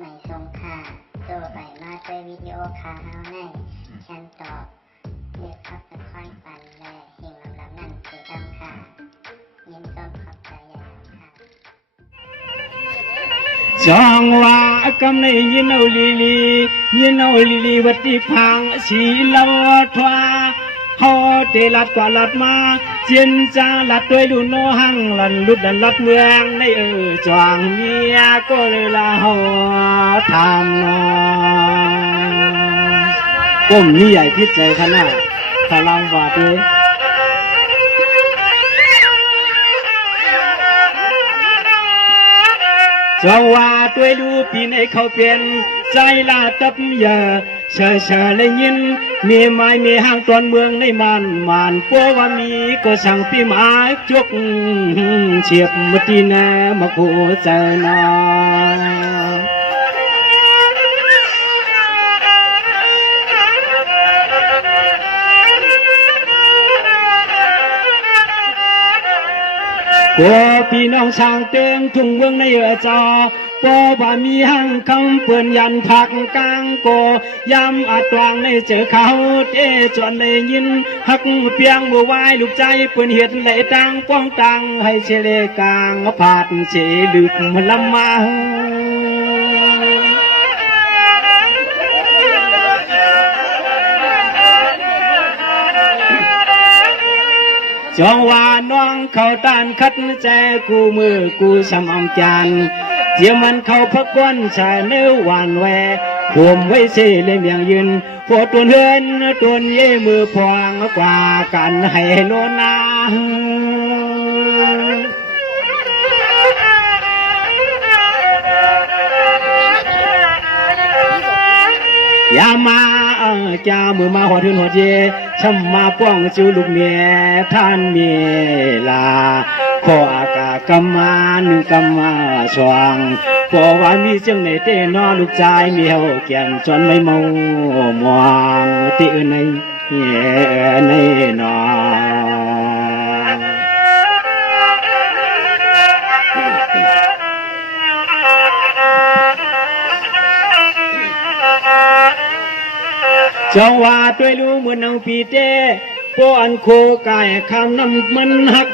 ไม่ทรงค่าตัวใบมาด้วยวิดีโอคาเฮาในฉันตอบเลือกขับเป็นค่อยปันและเฮงลำนั่นคือดำค่ะยินต้นขอบใจใหญ่ค่ะจองว่ากำในยินเอาลีวัดที่พังสีลาวทว่าฮอเตลัดกว่าลัดมาเจียนจาลัดด้วยดูโนหังลันลุดดันลัดเมืองในจวงเมียก็เลยลาหัวทำนองก้มนี่ใหญ่พิษใจขนาดพลังวาดเลยจงว่าด้วยดูปีในเขาเป็นใจลาตับยาเชอเลยยินมีไม้มีห้างตอนเมืองในมันพวกว่ามีก็สั่งปีมาจุกเฉียบมตีนามาโคใจนาก็พี่น้องช่างเติงทุ่งเมืองในจอก็ว่ามีห้างคำเปื่อนยันผักกลางโกยำอาตวางในเจอเขาเตจวนเลยยินหักเปียงบัววายลูกใจเปื่อนเห็ดไหลตังป้องตังให้เชเลกลางผาดเชลึกมันลำมาจองว่าน้องเขาต้านคัดใจกูมือกูสมอมจานเจียมันเขาพักวันชายเนื้อหวานแวข่มไว้เสเลยเมียงยืนพอตัวเฮือนตัวเย่มือพวงกว่ากันให้โลนาอย่ามาจ้ามือมาหัวถึงหัวเจช้ำมาป้องจูลูกเมียท่านเมียลาขออากาศกำมาหนึ่งกำมาสว่างเพราะว่ามีเสียงในเต้นอลูกชายมีเฮาเกียนจนไม่เมามองตีในนอเจ้าว่าด้วยรู้เหมือนนางปีเต้ป้อนโคกายคำน้ำมันหัก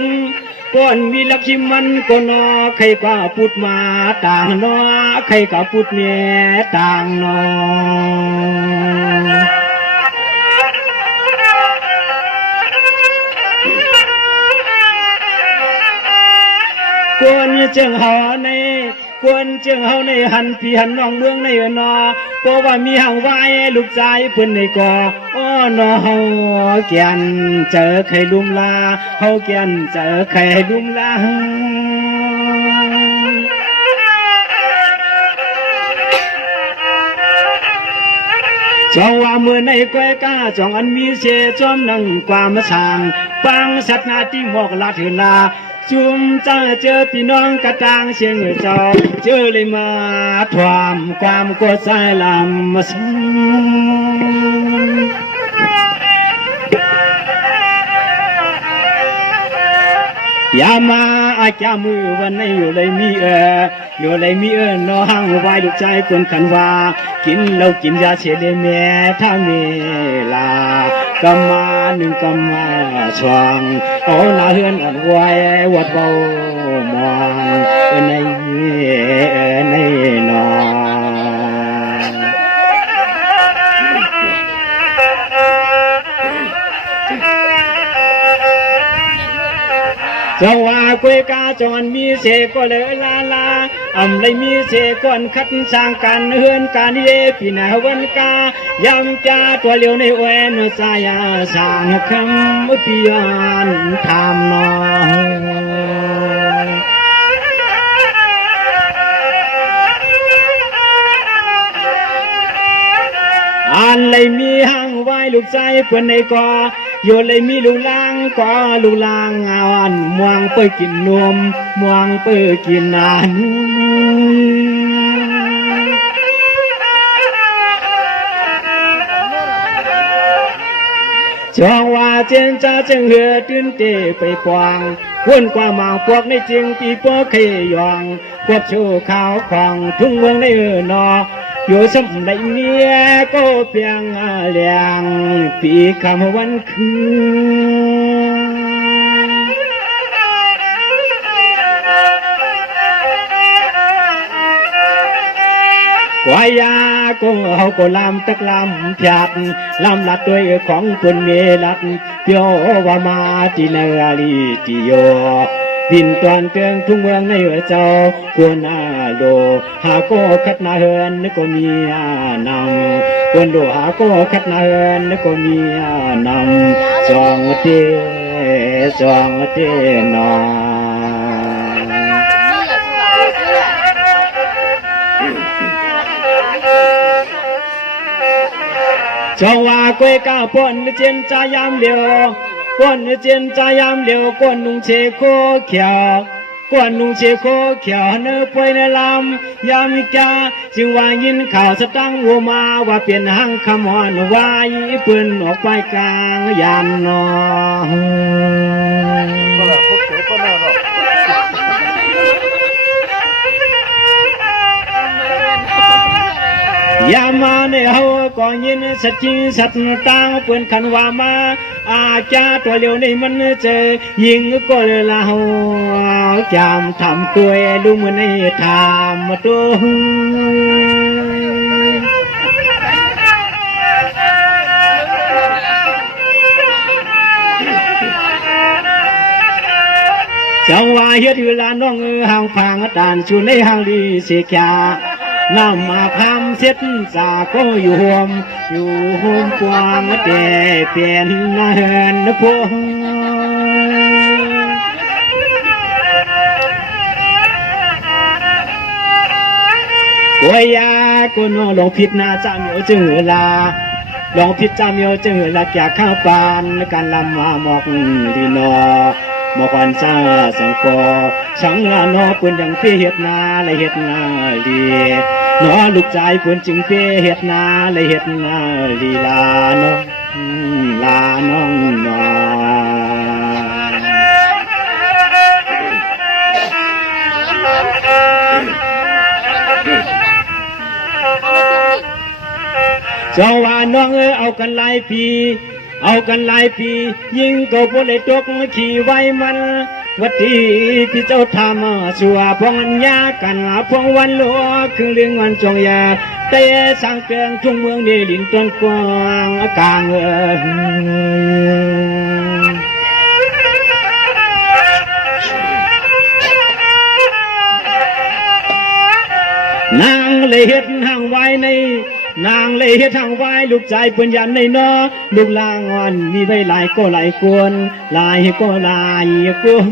ป้อนมีลักชิมันก็นอใครก็พูดมาต่างนอใครก็พูดเมียต่างนอควรเจิงหอในควรเจิงเฮาในหันพี่หันน้องเมืองในนอเพราะว่ามีหางไว้ลูกชายเพิ่นในก่ออ้อนอเฮาแก่นเจอใครลุมลาเฮาแก่นเจอใครลุมลาจองว่าเมื่อในก้อยก้าจองอันมีเสจอมนั่งความสางปังสัตนาที่หมอกลาเถินลาจุมจ้าเจอพี่น้องกระตางเชียงจอเจอเลยมาทวามความกดใจลำมาสิอย่ามาอาจามือวันนี้อยู่เลยมีอยู่เลยมีนอห้างไว้ลูกใจคนขันว่ากินเรากินยาเฉลยแม่ถ้าเมลากำมาหนึ่งกำมาช่วงเอาหน้าเฮือนอ่อนไว้วัดเบามองในนอเจ้าว่าคุยกาจอนมีเสก็เลยลาอำเลยมีเสก่อนคัดสร้างการเฮือนการเยพี่นาวันกายำจ้าตัวเลี้ยวในแวนสายาสร้างคำพิยานทำนองอันเลยมีห้างไว้ลูกใจเพื่อนในกอโยเลยมีลูลางก็ลูลางอ่อนมวงเปิดกินนมมวงเปิดกินนานจองว่า เจนจ้าจึงเหือตื่นเตไปปวงวนกว่าหมางพวกในจริงปีพวกเคยองควบชูข่าวของทุ่งเมืองในนออยู่สมในเมียก็เพียงเลียงปีคำวันคืนกวายาก็เขาก็ลำตักลำพยัดลำลัดด้วยของปุนเมลัดเปียวว่ามาที่เนรีที่โยดินตอนเตืองทุ่งเมืองในเจ้ากวนอาโดหาก็คัดนาเฮินนึกก็มีนำกวนโดหาก็คัดนาเฮินนึกก็มีนำสองเตนอจงว่าก้วยก้าป้อนเจียนใจยามเหลียวป้อนเจียนใจยามเหลียวก้อนนุ่งเชโคเขียวก้อนนุ่งเชโคเขียวเนื้อป่วยในลำยามกาจึงว่ายินข่าวสตังหัวมาว่าเปลี่ยนหังคำอ่อนว่าญี่ปุ่นออกไปกลางยามนอก็แล้วพวกเขียวก็น่ารักยามาในเฮาก็ยินสัจจริงสัตตาเปื่อนขันว่ามาอาจาตัวเลียวในมันเจอยิงก็เลยลาเฮาจามทำตัวลุงในทำตัวจังว่าเฮ็ดอยู่ลานน้องห่างพางตานชูในห่างดีเสียแค่น้ำมาคำเส็ดสาก็อยู่ห่มกวางแต่เปลี่ยนนาเหินพงกวยาก็นอลงผิดนาจาม有จึงลาลองผิดจาม有จึงลาจากข้าวปานการลำมาหมอกดีนอมอกวันซาสังกอสังลานอปืนยังเพียเฮ็ดนาและเฮ็ดนาลีนอลูกใจปืนจึงเพียเฮ็ดนาและเฮ็ดนาลีลาน้องนอเจ้าว่าน้องเอากันหลายปียิงก็บ่ได้ตกขี่ไว้มันวัดที่พี่เจ้าทำสัวพวงอัญญากันพวงวันลัวคือเรื่องวันจงยาแต่สังเกิงทุ่งเมืองนี่ลินต้นกว้างกลางนางเลยเฮ็ดห่างไว้ในนางเลยเฮ็ดทางไว้ลูกใจเปิ้นยันในนอลูกลางอ่อนมีไว้หลายก็หลายกวนหลายก็หลายกวน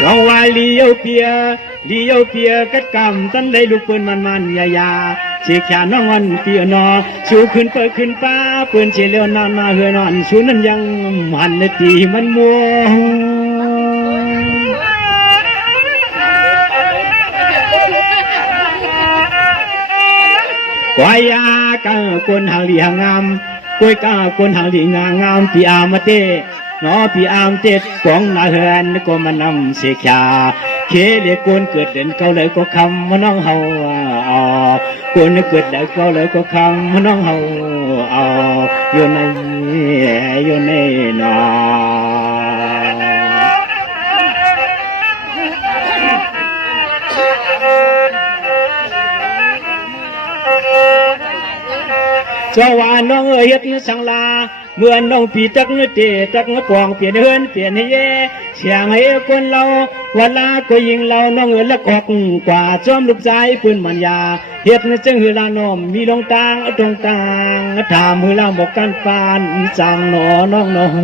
เราว่าเลี้ยวเปียกัดกำตันได้ลูกเปิ้นมันยาเชี่ยขาน้องอันเปียนอชูขึ้นเปิดขึ้นป้าเปิ้นเชี่ยเลี้ยวนาเฮือนอนชูนั้นยังหันตีมันมัวกวายากะคนหางลีหางามกวยกะคนหางลีงามปีอามาเตนอปีอามเต็ดกองนาเฮือนก็มานำเสียขาเคเลคนเกิดเด่นเก่าเลยก็คำมาน้องเฮาคนเกิดเด่นเก่าเลยก็คำมาน้องเฮาอยู่ในนอเจ้าว่าน้องเฮ็ดสังลาเมื่อน้องปีตักเตะตักกวางเปลี่ยนเฮือนเปลี่ยนให้เสียงให้คนเราเวลาก็ยิงเราน้องละกอกกว่าจอมลูกใจปืนมันยาเฮ็ดจังหือลานอมมีลงตางตรงตางถามหือลาบอกกันปานจังหนอน้องน้อง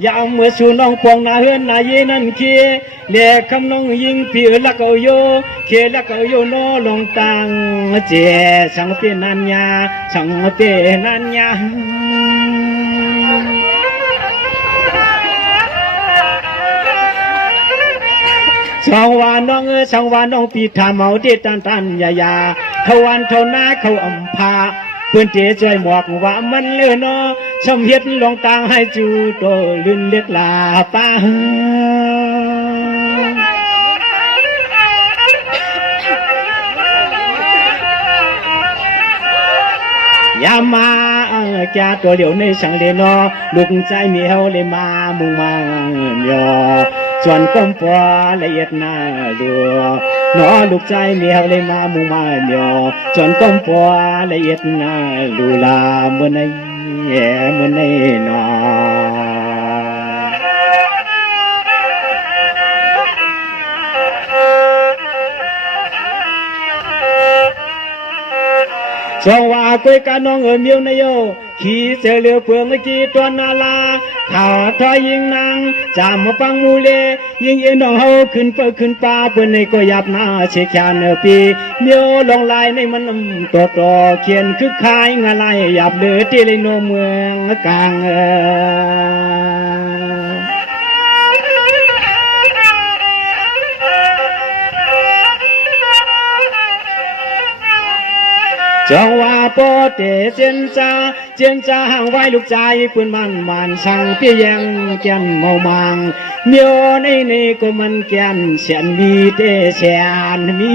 ย อย่าเอามือสู่น้องพวงนาเฮือนนาเยนั่นเคียเรียกคำน้องยิงพี่ลักเอาโยเคียลักเอาโยโนลงตังเจสังเปนัญญาสังเปนัญญาช่างวานน้องช่างวานน้องปีถาเมาเดตันตันยายาเขาวันเท่านาเขาอำพาเพื่อนเจช่วยหมอกว่ามันเลือนอชมเฮ็ดลงต่างให้จูโตลื่นเล็กลาป้ายามาแกตัวเดียวในสังเลนอลูกใจมีเฮาเลยมามุงมาเมียส่วนก้มปอละเอียดหน้าลัวนอลูกใจมีเฮาเลยมามุงมาเมียส่วนก้มปอละเอียดหน้าลูลาเมื่อในเมื่อในนอสว่ากุยกาน้องเมียวนะโยขี่เสือเรือเฟืองกีตัวนาลาข่าวทอยิงนางจามปังมูเลยิงเอ็นน้องเฮาขึ้นเปิดขึ้นป่าเปิ้นในก็ยับหน้าเชคยานปีเมียวลงลายในมันต่อเขียนคือคายงาลายยับเลือที่เลยโนเมืองกลางจงว่าโปเตเจนจาห่างไว้ลูกใจปืนมันสั่งเพียงแก่นเมามังเมียวในก็มันแก่นเสียนมีเตเสียนมี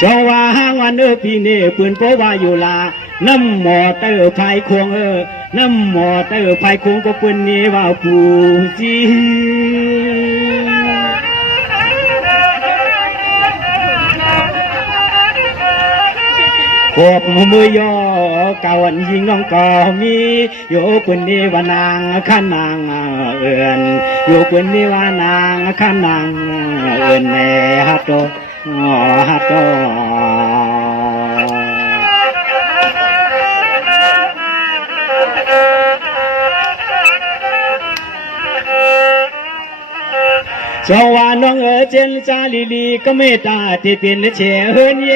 จงว่าห่างวันพี่เนปืนโปว่าอยู่ลาน้ำหมอเตอไฟควงน้ำหมอเตอไฟควงก็ปืนนี้ว่าผู้จีขบมือย่อกาวันยิงน้องก็มีโยปืนนี้ว่านางข้านางเอิญโยปืนนี้ว่านางข้านางเอิญแม่ฮัตโตฮัตโตสว่าน้องเจนจาลีก็ไม่ตาที่เป็นเชเฮินเย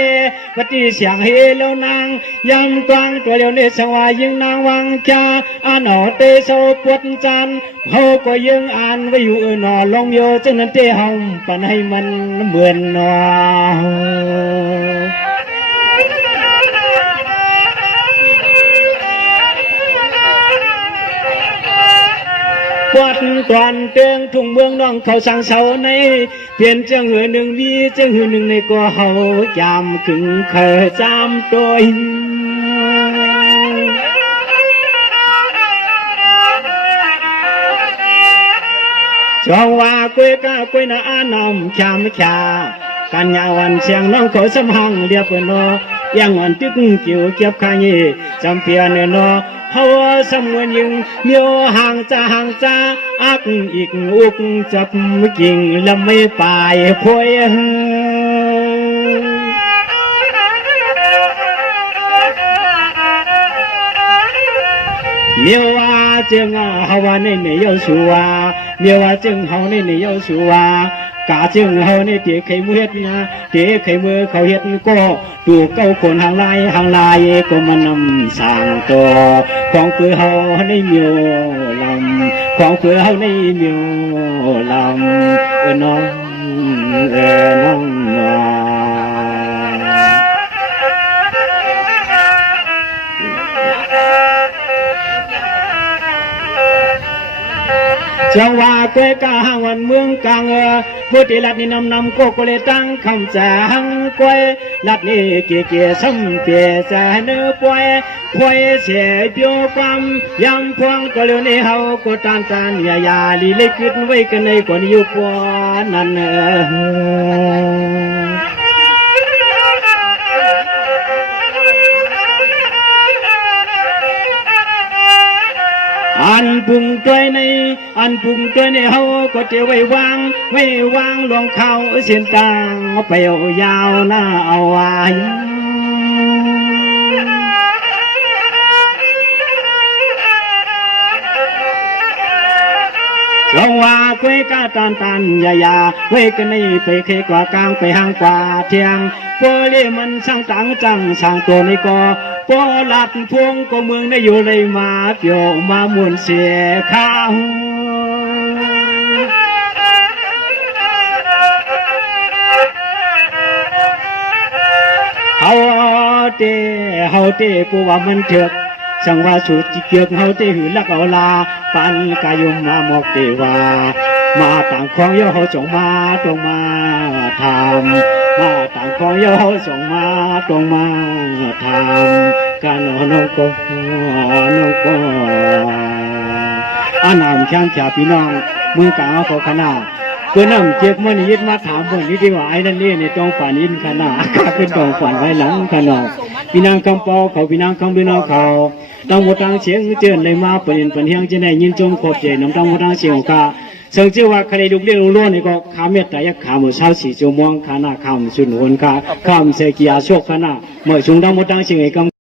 ปฏิเสียงเฮลนางยำกวางตัวเลียวในสว่ายิงนางวังแค่อ่านอเตโซปวดจันเขาก็ยังอ่านไว้อยู่นอลงโยจนนั้นเตห้องปันให้มันเหมือนนอวัดตอนเตืองทุ่งเมืองน้องเขาสั่งเสาในเปลี่ยนจังหือหนึ่งมีจังหือหนึ่งในก็เฮาจำขึงเคยจำตัวจงว่ากุยก้ากุยนาน้อมขามขากันยาวันเสียงน้องเขาสมห้องเรียบโนยังวันตึกเกี่ยวเก็บขายจำเพียนโนเฮาสมวนยิงเมียวห่างจ้าอักอีกอุกจับกิ่งและไม่ปลายพวยเมียวว่าจึงเฮาในเยาชัวเมียวว่าจึงเฮาในเยาชัวกาจึงเฮาในเตะไข่มือเฮ็ดนะเตะไข่มือเขาเฮ็ดก็ตูเก้าคนห่างลายก็มานำสร้างตัวของเปือเฮาในเมียวลำของเปือเฮาในเมียวลำน้องน้องจังว่าเกยกาหางวันเมืองกลางพุทธิลัดนี่นำก็เลยตั้งคำจางกวยลัดนี่เกี่ยซ้ำเปียจะเนื้อป่วยป่วยเสียเปียวความยำพวงก็เลี้ยวในเฮาก็ตานยาลีเล็กขึ้นไว้กันในคนอยู่กว่านั้นอันปุ่งตัวในเฮาก็จะไว้วางลงเขาเส้นตางไปยาวหน้าเอาไว้ ลงว่าเว้ยกาตันตันยายาเว้ยกันนี่ไปเคกว่ากลางไปหางกว่าเทียงโปลีมันช่างตังจังช่างตัวในกอโปลัดพวงก็เมืองได้อยู่เลยมาเปียวมามุนเสียข้าวเฮาเตปูว่ามันเถือกสังว่าสูจิเกียกเฮาเตหือลักเอาลาปันกายุมมาหมอกเตว่ามาต่างของเยาเฮาส่งมาตรงมาทำมาต่างของเยาเฮาส่งมาตรงมาทำการน้องก็น้องก็อานามแข้งแขพี่น้องมือกลางขอขนาดเพื่อนำเจ็บมันยึดมาถามเพื่อนนี้ที่ว่าไอ้นั่นนี่ในตรงฝันอินขนาดก็เป็นตรงฝันไว้หลังขนาดพี่นางคำปอเขาพี่นางคำพี่น้องเขาต้องหมดทางเสียงเจือนเลยมาเปลี่ยนเฮียงจะได้ยินจมขอบใจน้ำต้องหมดทางเสียงกาเสียงชื่อว่าใครลุกเลี้ยวล้วนนี่ก็ขาเม็ดแต่ยักขาหมูเช้าสีจมวงขาหน้าขามสุนวนขาขามเสกียโชคขนาดเมื่อชุงต้องหมดทางเสียงไอ้กำ